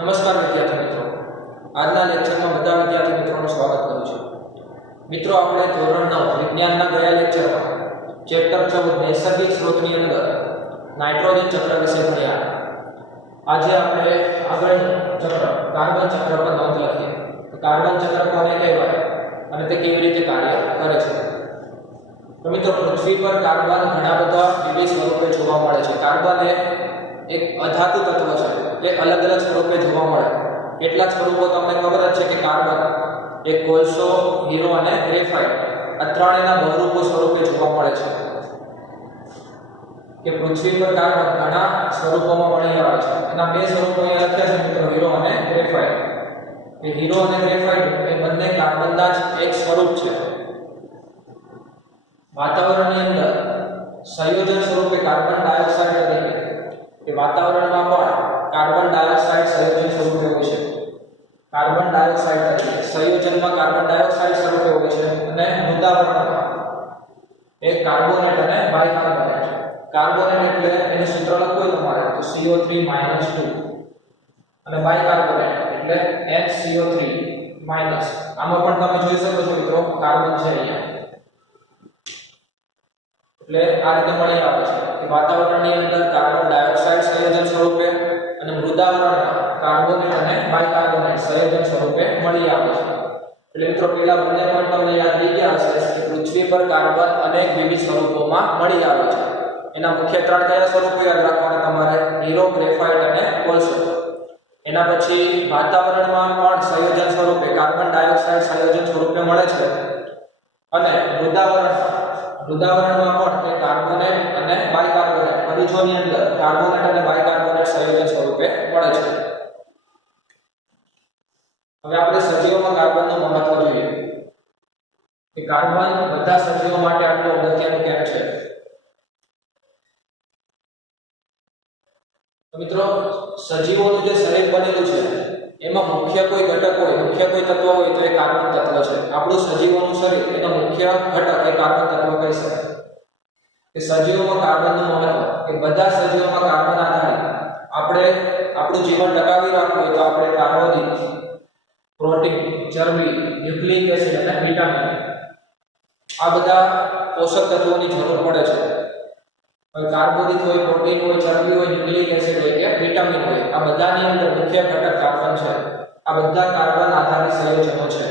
નમસ્કાર વિદ્યાર્થી મિત્રો, આજના લેક્ચરમાં બધા વિદ્યાર્થી મિત્રોનું સ્વાગત કરું છું। મિત્રો, આપણે ધોરણ 9 વિજ્ઞાનના ગયા લેક્ચરમાં ચેપ્ટર 14 નૈસર્ગિક સ્ત્રોતની અંદર નાઇટ્રોજન ચક્ર વિશે ભણ્યા। આજે આપણે આગળ ચક્ર કાર્બન ચક્ર પર નોંધ લખીએ કે કાર્બન ચક્ર કોને કહેવાય અને તે કેવી રીતે કાર્ય કરે છે। તો મિત્રો, પૃથ્વી પર કાર્બન ઘણા બધા વિવિધ સ્વરૂપે જોવા મળે છે। કાર્બન એક અધાતુ તત્વ છે, એ અલગ અલગ સ્વરૂપે જોવા મળે। કેટલાક સ્વરૂપો તમને ખબર જ છે કે કાર્બન એક કોલસો, હીરો અને ગ્રેફાઇટ આ ત્રણેયના બહુરૂપો સ્વરૂપે જોવા મળે છે। કે પૃથ્વી પર કાર્બન ઘણા સ્વરૂપોમાં મળી આવે છે। એના બે સ્વરૂપો અહીંયા લખ્યા છે મિત્રો, હીરો અને ગ્રેફાઇટ। એ હીરો અને ગ્રેફાઇટ એ બંને કાર્બનના જ એક સ્વરૂપ છે। વાતાવરણની અંદર સંયોજન સ્વરૂપે કાર્બન ડાયોક્સાઇડ તરીકે કે વાતાવરણમાં પણ કાર્બન ડાયોક્સાઇડ સંયોજન સ્વરૂપે હોય છે। કાર્બન ડાયોક્સાઇડ તરીકે સંયોજનમાં કાર્બન ડાયોક્સાઇડ સ્વરૂપે હોય છે અને મૃદાવરણમાં એક કાર્બોનેટ અને બાયકાર્બોનેટ। કાર્બોનેટ એટલે એનું સૂત્ર લખવું તમારે તો CO3 - 2 અને બાયકાર્બોનેટ એટલે HCO3 - આમાં પણ તમે જોઈ શકો છો મિત્રો, કાર્બન છે અહીંયા। એટલે આ રીતે મળી આવે છે કે વાતાવરણની અંદર કાર્બન ડાયોક્સાઇડ સંયોજન સ્વરૂપે અને મૃદાવરણમાં કાર્બોનેટ અને બાયકાર્બોનેટ સંયોજન સ્વરૂપે મળી આવે છે। એટલે મિત્રો, પેલા બંને પણ તમને યાદ રહી ગયા હશે કે પૃથ્વી પર કાર્બન અનેક વિવિધ સ્વરૂપોમાં મળી આવે છે। એના મુખ્ય ત્રણ કયા સ્વરૂપો યાદ રાખવાના તમારે? હીરો, ગ્રેફાઇટ અને કોલસો। એના પછી વાતાવરણમાં પણ સંયોજન સ્વરૂપે કાર્બન ડાયોક્સાઇડ સંયોજન સ્વરૂપે મળે છે અને મૃદાવરણમાં પણ એ કાર્બોનેટ અને બાયકાર્બોનેટ ખનિજોની અંદર કાર્બોનેટ અને બાયકાર્બોનેટ સંયોજન સ્વરૂપે મળે છે। હવે આપણે સજીવોમાં કાર્બનનું મહત્વ જોઈએ કે કાર્બન બધા સજીવો માટે આટલું અગત્યનું કેમ છે। તો મિત્રો, સજીવોનું જે શરીર બનેલું છે એમાં મુખ્ય કોઈ ઘટક હોય, મુખ્ય કોઈ તત્વ હોય તો એ કાર્બન તત્વ છે। આપણું સજીવોનું શરીર એનો મુખ્ય ઘટક એ કાર્બન તત્વ કહી શકાય। કે સજીવોમાં કાર્બનનું મહત્વ કે બધા સજીવોમાં કાર્બન આધારિત આપણે આપણું જીવન ટકાવી રાખવું હોય તો આપણે કાર્બોદિત, પ્રોટીન, ચરબી, ન્યુક્લિક એસિડ અને વિટામિન આ બધા પોષક તત્વોની જરૂર પડે છે। કાર્બોદિત હોય, પ્રોટીન હોય, ચરબી હોય, ન્યુક્લિક એસિડ હોય કે વિટામિન હોય, આ બધાની અંદર મુખ્ય ઘટક કાર્બન છે। આ બધા કાર્બન આધારિત સંયોજનો છે।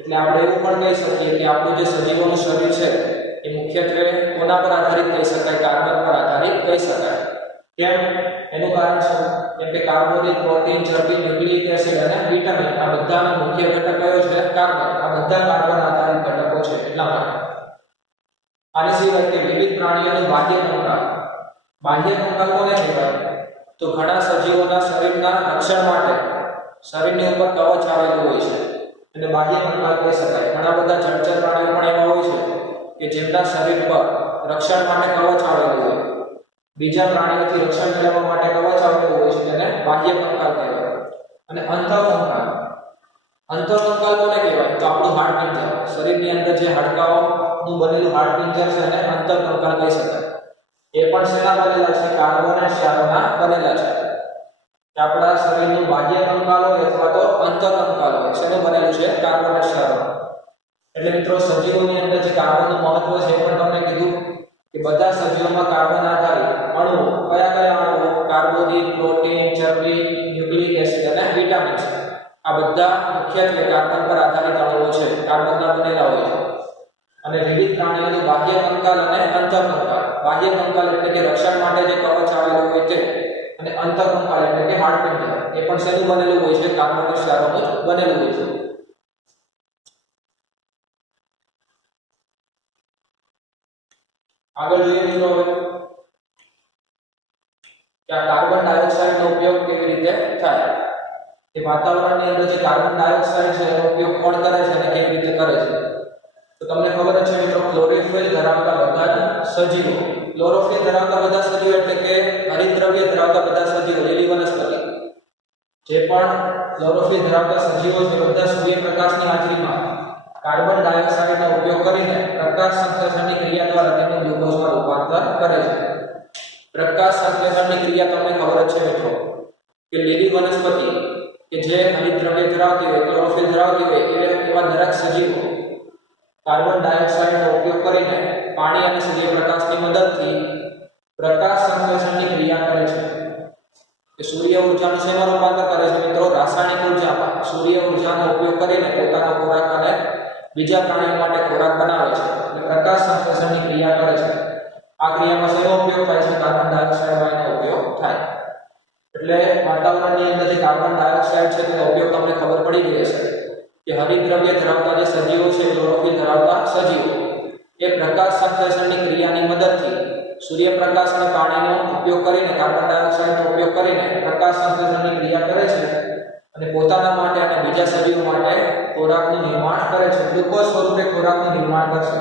એટલે આપણે એવું પણ કહી શકીએ કે આપણું જે સજીવોનું શરીર છે એ મુખ્યત્વે કોના પર આધારિત કહી શકાય? કાર્બન પર આધારિત કહી શકાય। કેમ? એનું કારણ શું? કેમ કે કાર્બોદિત, પ્રોટીન, ચરબી, ન્યુક્લિક એસિડ અને વિટામિન આ બધાનો મુખ્ય ઘટક કયો છે? કાર્બન। આ બધા કાર્બન આધારિત ઘટકો છે એટલા માટે। આની સિવાય કે વિવિધ પ્રાણીઓનું બાહ્ય કંકાલ। બાહ્ય કંકાલ કોને કહેવાય? તો ઘણા સજીવોના શરીરના રક્ષણ માટે શરીરની ઉપર કવચ આવેલું હોય છે અને બાહ્ય કંકાલ કહી શકાય। ઘણા બધા જળચર પ્રાણીઓ પણ એવા હોય છે કે જેમના શરીર પર રક્ષણ માટે કવચ આવેલું હોય, બીજા પ્રાણીઓથી રક્ષણ મેળવવા માટે કવચ આવેલું હોય છે, તેને બાહ્ય કંકાલ કહેવાય। અને અંતઃકંકાલ કોને કહેવાય? તો આપણું હાડપિંજર, શરીરની અંદર જે હાડકાઓનું બનેલું હાડપિંજર છે એને અંતઃકંકાલ કહી શકાય। એ પણ શેના બનેલા છે? કાર્બન અને ક્ષારોના બનેલા છે। આપણા શરીરનું બાહ્ય કંકાલ હોય અથવા તો અંતઃકંકાલ હોય, શેનું બનેલું છે? કાર્બન અને ક્ષારો। એટલે મિત્રો, સજીવોની અંદર જે કાર્બનનું મહત્વ છે એ પણ તમને કીધું કે બધા સજીવોમાં કાર્બન આધારિત અણુઓ કયા કયા અણુઓ? કાર્બોદિત, પ્રોટીન, ચરબી, ન્યુક્લિક એસિડ અને વિટામિન છે। આ બધા મુખ્યત્વે કાર્બન પર આધારિત અણુઓ છે, કાર્બનના બનેલા હોય છે। અને વિવિધ પ્રાણીઓનું બાહ્ય કંકાલ અને અંતઃકંકાલ। બાહ્ય કંકાલ એટલે કે રક્ષણ માટે જે કવચ આવેલું હોય તે, અને અંતઃકંકાલ એટલે કે હાડપિંજર એ પણ શેનું બનેલું હોય છે? કાર્બન અને ક્ષારોનું બનેલું હોય છે। આગળ જોઈએ મિત્રો કે આ કાર્બન ડાયોક્સાઇડનો ઉપયોગ કેવી રીતે થાય। કે વાતાવરણની અંદર જે કાર્બન ડાયોક્સાઇડ છે એનો ઉપયોગ કોણ કરે છે અને કેવી રીતે કરે છે? તો તમને ખબર જ છે મિત્રો, ક્લોરોફિલ ધરાવતા બધા જ સજીવો, ક્લોરોફિલ ધરાવતા બધા સજીવો એટલે કે હરિતદ્રવ્ય ધરાવતા બધા સજીવો, લીલી વનસ્પતિ, જે પણ ક્લોરોફિલ ધરાવતા સજીવો છે બધા સૂર્યપ્રકાશની હાજરીમાં કાર્બન ડાયોક્સાઇડનો ઉપયોગ કરીને પ્રકાશ સંશ્લેષણની ક્રિયા દ્વારા તેનું ગ્લુકોઝમાં રૂપાંતર કરે છે। પ્રકાશ સંશ્લેષણની ક્રિયા તમને ખબર જ છે મિત્રો કે લીલી વનસ્પતિ ધરાવતી હોય, ક્લોરોફિલ ધરાવતી હોય એવા દરેક સજીવો કાર્બન ડાયોક્સાઇડનો ઉપયોગ કરીને પાણી અને સૂર્યપ્રકાશની મદદથી પ્રકાશ સંશ્લેષણની ક્રિયા કરે છે. કે સૂર્ય ઊર્જાનું શેમાં રૂપાંતર કરે છે મિત્રો? રાસાયણિક ઊર્જામાં. સૂર્ય ઊર્જાનો ઉપયોગ કરીને પોતાનો ખોરાક અને બીજા પ્રાણીઓ માટે ખોરાક બનાવે છે અને પ્રકાશ સંશ્લેષણની ક્રિયા કરે છે. આ ક્રિયામાં શેનો ઉપયોગ થાય છે? કાર્બન ડાયોક્સાઇડ વાયુનો ઉપયોગ થાય. એટલે વાતાવરણની અંદર જે કાર્બન ડાયોક્સાઇડ છે તેનો ઉપયોગ તમને ખબર પડી ગઈ હશે કે હરિતદ્રવ્ય ધરાવતા જે સજીવો છે, ક્લોરોફિલ ધરાવતા સજીવો, એ પ્રકાશ સંશ્લેષણની ક્રિયાની મદદથી સૂર્યપ્રકાશ અને પાણીનો ઉપયોગ કરીને કાર્બન ડાયોક્સાઇડનો ઉપયોગ કરીને પ્રકાશ સંશ્લેષણની ક્રિયા કરે છે અને પોતાના માટે અને બીજા સજીવો માટે ખોરાકનું નિર્માણ કરે છે. ગ્લુકોઝ સ્વરૂપે ખોરાકનું નિર્માણ કરશે.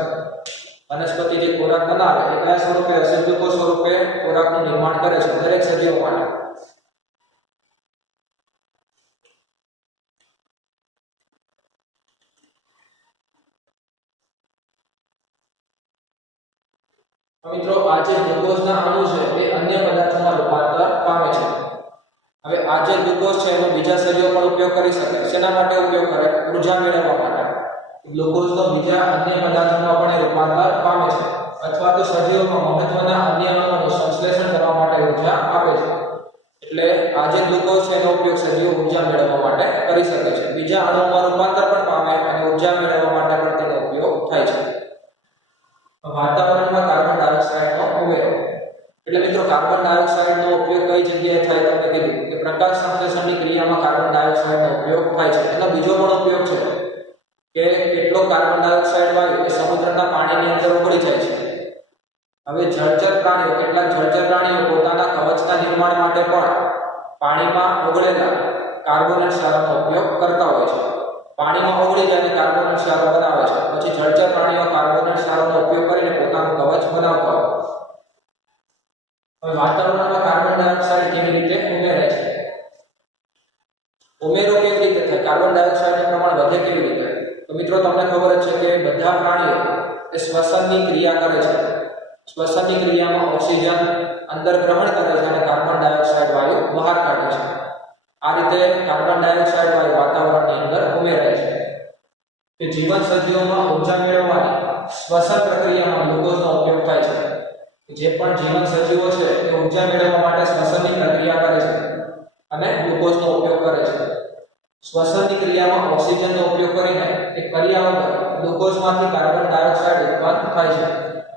વનસ્પતિ જે ખોરાક બનાવે એ કયા સ્વરૂપે હશે? ગ્લુકોઝ સ્વરૂપે ખોરાકનું નિર્માણ કરે છે દરેક સજીવો માટે. મિત્રો આ જે ગ્લુકોઝના અણુ છે એ અન્ય પદાર્થોમાં રૂપાંતર પામે છે. હવે આ જે ગ્લુકોઝ છે એનો બીજા સજીવો પણ ઉપયોગ કરી શકે. શેના માટે ઉપયોગ કરે? ઊર્જા મેળવવા માટે. ગ્લુકોઝનો બીજા અન્ય પદાર્થોમાં પણ રૂપાંતર પામે છે અથવા તો સજીવોમાં મહત્વના અન્ય અણુઓનું સંશ્લેષણ કરવા માટે ઊર્જા આપે છે. એટલે આ જે ગ્લુકોઝ છે એનો ઉપયોગ સજીવો ઊર્જા મેળવવા માટે કરી શકે છે. બીજા અણુઓમાં રૂપાંતર પણ પામે અને ઊર્જા મેળવવા માટે પણ તેનો ઉપયોગ થાય છે. વાતાવરણમાં કાર્બન ડાયોક્સાઇડનો ઉમેરો. એટલે મિત્રો કાર્બન ડાયોક્સાઇડનો ઉપયોગ કઈ જગ્યાએ થાય? તમને કીધું કે પ્રકાશ સંશ્લેષણની ક્રિયામાં કાર્બન ડાયોક્સાઇડનો ઉપયોગ થાય છે. એનો બીજો પણ ઉપયોગ છે કે કેટલો કાર્બન ડાયોક્સાઇડ વાયુ એ સમુદ્રના પાણીની અંદર ઓગળી જાય છે. હવે જળચર પ્રાણીઓ, કેટલાક જળચર પ્રાણીઓ પોતાના કવચના નિર્માણ માટે પણ પાણીમાં ઓગળેલા કાર્બોનેટ ક્ષારોનો ઉપયોગ કરતા હોય છે. પાણીમાં ઓગળી જાય કાર્બોનેટ ક્ષારો બનાવે છે. પછી જળચર પ્રાણીઓ કાર્બોનેટ ક્ષારોનો ઉપયોગ કરીને પોતાનું કવચ બનાવતા હોય. હવે વાતાવરણમાં કાર્બન ડાયોક્સાઇડ કેવી રીતે ઉમેરાય છે? ઉમેરો કેવી રીતે થાય? કાર્બન ડાયોક્સાઇડનું પ્રમાણ વધે કેવી રીતે? તો મિત્રો તમને ખબર જ છે કે બધા પ્રાણીઓ એ શ્વસનની ક્રિયા કરે છે. શ્વસનની ક્રિયામાં ઓક્સિજન અંદર ગ્રહણ કરે છે અને કાર્બન ડાયોક્સાઇડ વાયુ બહાર કાઢે છે. આ રીતે કાર્બન ડાયોક્સાઇડ વાયુ વાતાવરણની અંદર ઉમેરાય છે. કે જીવંત સજીવોમાં ઊર્જા મેળવવાની શ્વસન પ્રક્રિયામાં ગ્લુકોઝનો ઉપયોગ થાય છે. જે પણ જીવંત સજીવો છે તે ઊર્જા મેળવવા માટે શ્વસનની પ્રક્રિયા કરે છે અને ગ્લુકોઝનો ઉપયોગ કરે છે. શ્વસનની ક્રિયામાં ઓક્સિજનનો ઉપયોગ કરીને તે કર્યા વગર ગ્લુકોઝમાંથી કાર્બન ડાયોક્સાઇડ ઉત્પન્ન થાય છે.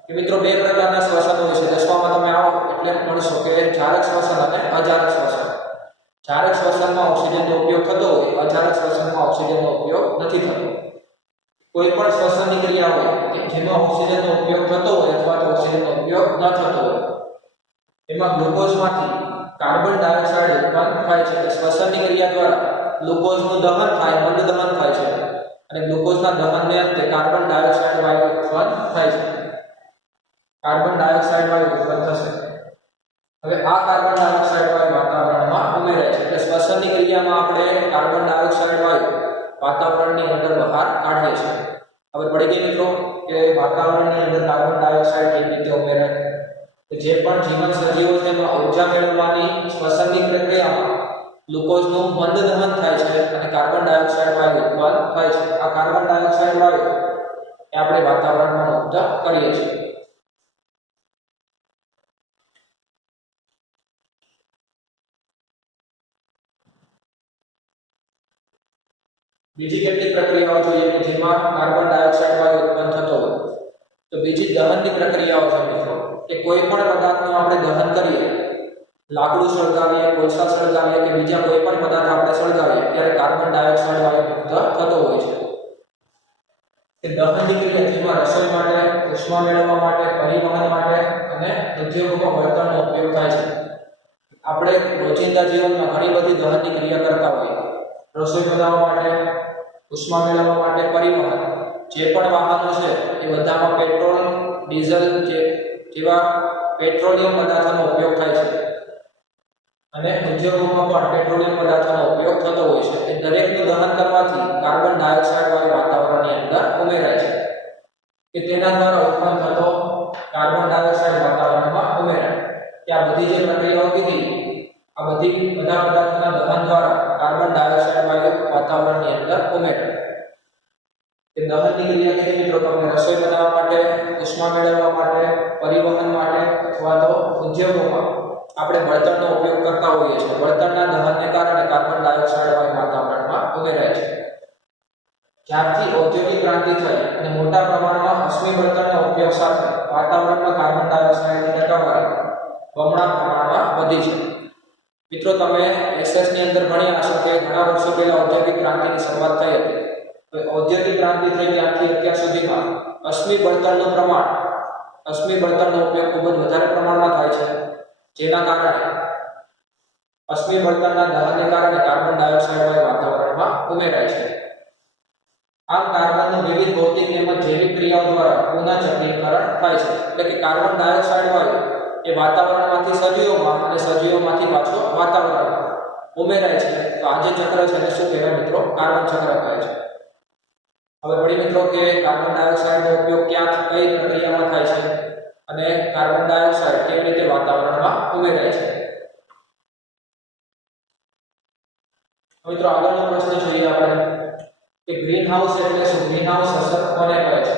કે મિત્રો બે પ્રકારના શ્વસન હોય છે. દસમામાં તમે આવો એટલે મળશો કે જારક શ્વસન અને અજારક શ્વસન. જારક શ્વસનમાં ઓક્સિજનનો ઉપયોગ થતો હોય, અજારક શ્વસનમાં ઓક્સિજનનો ઉપયોગ નથી થતો. કોઈ પણ શ્વસનની ક્રિયા હોય જેમાં ઓક્સિજનનો ઉપયોગ થતો હોય અથવા તો ઓક્સિજનનો ઉપયોગ ન થતો હોય એમાં ગ્લુકોઝમાંથી કાર્બન ડાયોક્સાઇડ ઉત્પન્ન થાય છે. શ્વસનની ક્રિયા દ્વારા ગ્લુકોઝનું દહન થાય, મંદ દહન થાય છે અને ગ્લુકોઝના દહનને અંતે કાર્બન ડાયોક્સાઇડ વાયુ ઉત્પન્ન થાય છે. કાર્બન ડાયોક્સાઇડ વાયુ ઉત્પન્ન થશે. હવે આ કાર્બન ડાયોક્સાઇડ વાયુ વાતાવરણમાં ઉમેરાય છે. એટલે શ્વસનની ક્રિયામાં આપણે કાર્બન ડાયોક્સાઇડ વાયુ વાતાવરણની અંદર બહાર કાઢીએ છીએ. હવે પડી ગઈ મિત્રો કે વાતાવરણની અંદર કાર્બન ડાયોક્સાઇડ કેવી રીતે ઉમેરાય? કે જે પણ જીવંત સજીવો છે એમાં ઊર્જા મેળવવાની શ્વસનની પ્રક્રિયામાં ગ્લુકોઝનું મંદ દહન થાય છે અને કાર્બન ડાયોક્સાઇડ વાયુ ઉત્પન્ન થાય છે. આ કાર્બન ડાયોક્સાઇડ વાયુ એ આપણે વાતાવરણમાં મુક્ત કરીએ છીએ. બીજી કેટલીક પ્રક્રિયાઓ જોઈએ કે જેમાં કાર્બન ડાયોક્સાઇડ વાયુ ઉત્પન્ન થતો હોય તો બીજી દહનની પ્રક્રિયાઓ છે મિત્રો. કે કોઈ પણ પદાર્થનું આપણે દહન કરીએ, લાકડું સળગાવીએ, કોલસા સળગાવીએ કે બીજા કોઈ પણ પદાર્થ આપણે સળગાવીએ ત્યારે કાર્બન ડાયોક્સાઇડ વાયુ મુક્ત થતો હોય છે. કે દહનની ક્રિયા જેમાં રસોઈ માટે, ઉષ્મા મેળવવા માટે, પરિવહન માટે અને ઉદ્યોગોમાં બળતણનો ઉપયોગ થાય છે. આપણે રોજિંદા જીવનમાં ઘણી બધી દહનની ક્રિયા કરતા હોઈએ. રસોઈ બનાવવા માટે, ઉષ્મા મેળવવા માટે, પરિવહન, જે પણ વાહનો છે એ બધામાં પેટ્રોલ, ડીઝલ જેવા પેટ્રોલિયમ પદાર્થોનો ઉપયોગ થાય છે અને ઉદ્યોગોમાં પણ પેટ્રોલિયમ પદાર્થોનો ઉપયોગ થતો હોય છે. એ દરેકનું દહન કરવાથી કાર્બન ડાયોક્સાઇડ વાયુ વાતાવરણની અંદર ઉમેરાય છે. કે તેના દ્વારા ઉત્પન્ન થતો કાર્બન ડાયોક્સાઇડ વાતાવરણમાં ઉમેરાય. કે આ બધી જે પ્રક્રિયાઓ કીધી, આ બધા પદાર્થોના દહન દ્વારા કાર્બન ડાયોક્સાઇડ વાયુ વાતાવરણની આપણે બળતણનો ઉપયોગ કરતા હોઈએ છીએ, બળતણના દહનને કારણે કાર્બન ડાયોક્સાઇડ વાયુ વાતાવરણમાં ઉમેરાય છે. જ્યારથી ઔદ્યોગિક ક્રાંતિ થઈ અને મોટા પ્રમાણમાં અશ્મિ બળતણના ઉપયોગ સાથે વાતાવરણમાં કાર્બન ડાયોક્સાઇડની ટકાવારી બમણા પ્રમાણમાં વધી છે. મિત્રો, તમે એસએસ ની અંદર ભણ્યા હશો કે ઘણા વર્ષો પહેલા ઔદ્યોગિક ક્રાંતિની શરૂઆત થઈ હતી. તો ઔદ્યોગિક ક્રાંતિ થઈ ત્યારથી અત્યાર સુધીમાં અશ્મિ બળતણનો ઉપયોગ ખૂબ જ વધારે પ્રમાણમાં થાય છે, જેના કારણે અશ્મિ બળતણના દહનને કારણે કાર્બન ડાયોક્સાઇડ વાયુ વાતાવરણમાં ઉમેરાય છે. આમ કાર્બનનું વિવિધ ભૌતિક તેમજ જૈવિક ક્રિયાઓ દ્વારા પુનઃચક્રીકરણ થાય છે. એટલે કે કાર્બન ડાયોક્સાઇડ વાયુ એ વાતાવરણમાંથી સજીવોમાં અને સજીવોમાંથી પાછો વાતાવરણમાં ઉમેરાય છે. તો આ જે ચક્ર છે એને શું કહેવાય મિત્રો? કાર્બન ચક્ર કહે છે. હવે વળી મિત્રો કે કાર્બન ડાયોક્સાઇડનો ઉપયોગ ક્યાં કઈ પ્રક્રિયામાં થાય છે અને કાર્બન ડાયોક્સાઇડ કેવી રીતે વાતાવરણમાં ઉમેરાય છે. મિત્રો, આગળનો પ્રશ્ન જોઈએ આપણે કે ગ્રીન હાઉસ એટલે શું? ગ્રીન હાઉસ અસર કોને કહે છે?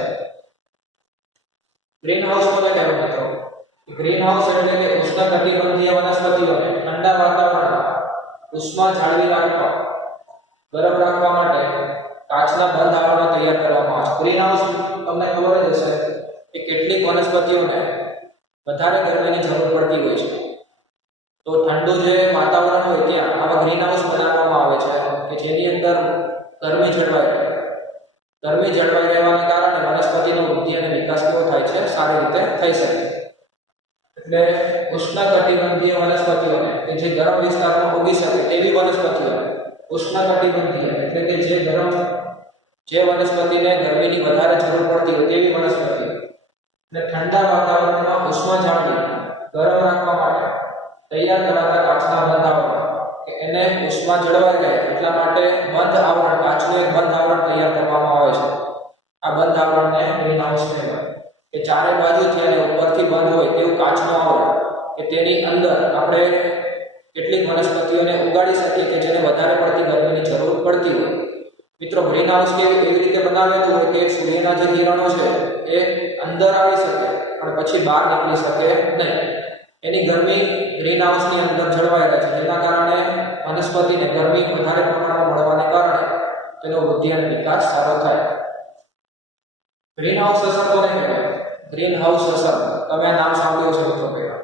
ગ્રીન હાઉસ કોને કહેવાય મિત્રો? ગ્રીન હાઉસ એટલે કે ઉષ્ણકટિબંધીય વનસ્પતિઓને ઠંડા વાતાવરણમાં ઉષ્મા જાળવી રાખવા, ગરમ રાખવા માટે કાચના બંધ આવરણો તૈયાર કરવામાં આવે છે. ગ્રીન હાઉસ તમને ખબર જ હશે કે કેટલીક વનસ્પતિઓને વધારે ગરમીની જરૂર પડતી હોય છે. તો ઠંડુ જે વાતાવરણ હોય ત્યાં આવા ગ્રીન હાઉસ બનાવવામાં આવે છે કે જેની અંદર ગરમી જળવાઈ રહે. ગરમી જળવાઈ રહેવાને કારણે વનસ્પતિનો વૃદ્ધિ અને વિકાસ કેવો થાય છે? સારી રીતે થઈ શકે. એટલે ઉષ્ણકટિબંધીય વનસ્પતિઓને કે જે ગરમ વિસ્તારમાં ઉગી શકે તેવી વનસ્પતિઓને ઉષ્ણકટિબંધીય એટલે કે જે વનસ્પતિને ગરમીની વધારે જરૂર પડતી હોય તેવી વનસ્પતિ અને ઠંડા વાતાવરણમાં ઉષ્મા જાળવી ગરમ રાખવા માટે તૈયાર કરાતા કાચના બંધ આવરણ કે એને ઉષ્મા જળવાઈ રહે એટલા માટે બંધ આવરણ, કાચનું એક બંધ આવરણ તૈયાર કરવામાં આવે છે. આ બંધ આવરણને ગ્રીન હાઉસ કહેવાય. કે ચારે બાજુથી અને ઉપરથી બંધ હોય તેવું કાચનું આવરણ કે તેની અંદર આપણે કેટલીક વનસ્પતિઓને ઉગાડી શકીએ કે જેને વધારે પડતી ગરમીની જરૂર પડતી હોય. મિત્રો, ગ્રીન હાઉસ એવી રીતે બનાવેલું હોય કે સૂર્યના જે કિરણો છે એ અંદર આવી શકે પણ પછી બહાર નીકળી શકે નહીં. એની ગરમી ગ્રીન હાઉસની અંદર જળવાઈ રહે છે, જેના કારણે વનસ્પતિને ગરમી વધારે પ્રમાણમાં મળવાને કારણે તેનો વૃદ્ધિ અને વિકાસ સારો થાય. ગ્રીન હાઉસ અસર કોને કહેવાય? ગ્રીન હાઉસ અસર તમે નામ સાંભળ્યું છે મિત્રો પહેલા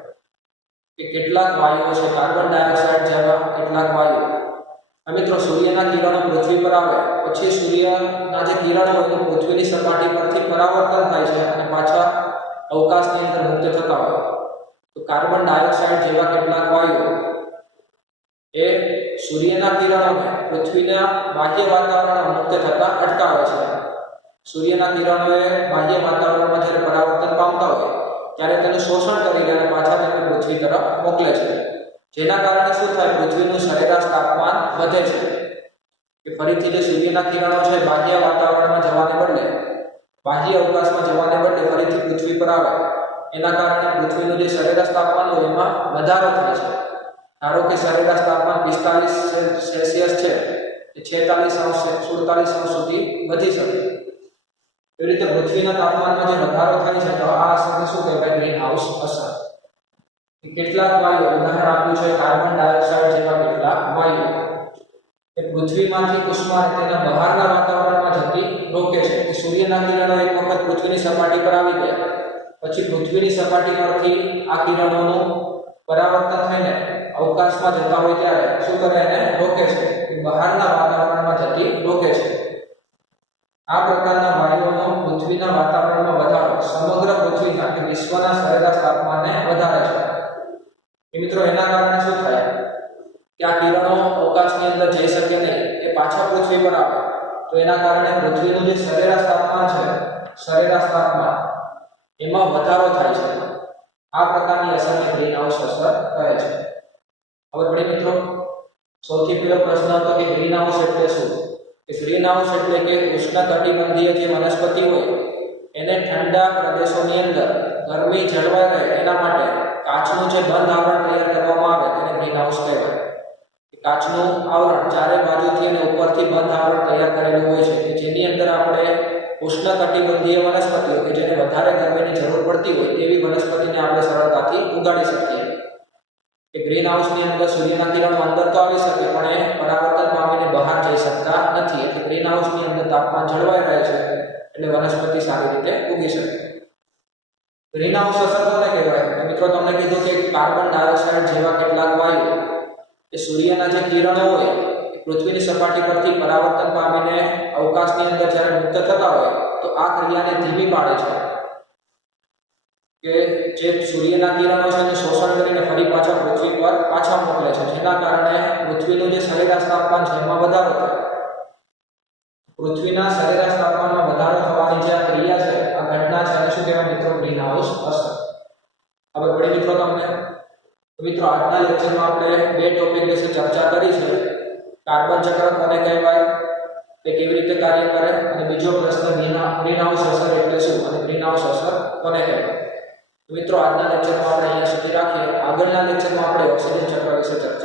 કે કેટલાક વાયુઓ છે, કાર્બન ડાયોક્સાઇડ જેવા કેટલાક વાયુઓ. મિત્રો, સૂર્યના કિરણો પૃથ્વી પર આવે પછી સૂર્યના જે કિરણો હોય પૃથ્વીની સપાટી પરથી પરાવર્તન થાય છે અને પાછા અવકાશની અંદર મુક્ત થતા હોય. તો કાર્બન ડાયોક્સાઇડ જેવા કેટલાક વાયુઓ એ સૂર્યના કિરણોને પૃથ્વીના બાહ્ય વાતાવરણમાં મુક્ત થતા અટકાવે છે. સૂર્યના કિરણોએ બાહ્ય વાતાવરણમાં જ્યારે પરાવર્તન પામતા હોય ત્યારે તેનું શોષણ કરી લે અને પાછા તેને પૃથ્વી તરફ મોકલે છે. જેના કારણે શું થાય? પૃથ્વીનું સરેરાશ તાપમાન વધે છે. કે ફરીથી જે સૂર્યના કિરણો છે બાહ્ય વાતાવરણમાં જવાને બદલે, બાહ્ય અવકાશમાં જવાને બદલે ફરીથી પૃથ્વી પર આવે એના કારણે પૃથ્વીનું જે સરેરાશ તાપમાન હોય એમાં વધારો થાય છે. ધારો કે સરેરાશ તાપમાન 45 સેલ્સિયસ છે એ 46 સુધી વધી શકે. એવી રીતે પૃથ્વીના તાપમાનમાં જે વધારો થાય છે તો આ અસરને શું કહેવાય? ગ્રીન હાઉસ અસર. કેટલાક વાયુઓ, ઉદાહરણ આપ્યું છે કાર્બન ડાયોક્સાઇડ જેવા કેટલાક વાયુઓ એ પૃથ્વીમાંથી ઉષ્મા તેના બહારના વાતાવરણમાં જતી રોકે છે. કે સૂર્યના કિરણો એક વખત પૃથ્વીની સપાટી પર આવી ગયા પછી પૃથ્વીની સપાટી પરથી આ કિરણોનું પરાવર્તન થઈને અવકાશમાં જતા હોય ત્યારે શું કરે? એને રોકે છે, કે બહારના વાતાવરણમાં જતી રોકે છે. આ પ્રકારના વાયુઓનો પૃથ્વીના વાતાવરણમાં વધારો સમગ્ર પૃથ્વીના કે વિશ્વના સરેરાશ તાપમાનને વધારે છે. મિત્રો, એના કારણે શું થાય કે આ કિરણો અવકાશની અંદર જઈ શકે નહીં, એ પાછા પૃથ્વી પર આવે તો એના કારણે પૃથ્વીનું જે સરેરાશ તાપમાન છે, સરેરાશ તાપમાન એમાં વધારો થાય છે. આ પ્રકારની અસરને ગ્રીન હાઉસ અસર કહે છે. હવે વળી મિત્રો, સૌથી પહેલો પ્રશ્ન હતો કે ગ્રીન હાઉસ એટલે શું? કે ગ્રીન હાઉસ એટલે કે ઉષ્ણકટિબંધીય જે વનસ્પતિ હોય એને ઠંડા પ્રદેશોની અંદર ગરમી જળવાઈ રહે એના માટે કાચનું જે બંધ આવરણ તૈયાર કરવામાં આવે તેને ગ્રીન હાઉસ કહેવાય. કાચનું આવરણ ચારે બાજુથી અને ઉપરથી બંધ આવરણ તૈયાર કરેલું હોય છે કે જેની અંદર આપણે ઉષ્ણકટિબંધીય વનસ્પતિઓ કે જેને વધારે ગરમીની જરૂર પડતી હોય તેવી વનસ્પતિને આપણે સરળતાથી ઉગાડી શકીએ. કે ગ્રીન હાઉસની અંદર સૂર્યના કિરણો અંદર તો આવી શકે પણ એ પરાવર્તન પામીને બહાર જઈ શકતા નથી, એટલે ગ્રીન હાઉસની અંદર તાપમાન જળવાઈ રહે છે એટલે વનસ્પતિ સારી રીતે ઉગી શકે. ગ્રીન હાઉસ અસર કોને કહેવાય? તો મિત્રો તમને કીધું કે કાર્બન ડાયોક્સાઇડ જેવા કેટલાક વાયુ એ સૂર્યના જે કિરણો હોય પૃથ્વીની સપાટી પરથી પરાવર્તન પામીને અવકાશની અંદર જ્યારે મુક્ત થતા હોય તો આ ક્રિયાને ધીમી પાડે છે, કે જે સૂર્યના કિરણો છે એને શોષણ કરીને ફરી પાછા પૃથ્વી પર પાછા મોકલે છે, જેના કારણે પૃથ્વીનું જે સરેરાશ તાપમાન છે એમાં વધારો થાય. પૃથ્વીના સરેરાશ તાપમાનમાં વધારો થવાની જે આ ક્રિયા છે, આ ઘટના છે, એને શું કહેવાય મિત્રો? ગ્રીન હાઉસ અસર. ખબર પડી મિત્રો તમને? મિત્રો આજના લેક્ચરમાં આપણે બે ટોપિક વિશે ચર્ચા કરી છે. કાર્બન ચક્ર કોને કહેવાય, તે કેવી રીતે કાર્ય કરે, અને બીજો પ્રશ્ન ગ્રીન હાઉસ અસર એટલે શું અને ગ્રીન હાઉસ અસર કોને કહેવાય. મિત્રો આજના લેક્ચરમાં આપણે અહીંયા સુધી રાખીએ. આગળના લેક્ચરમાં આપણે ઓક્સિજન ચક્ર વિશે ચર્ચા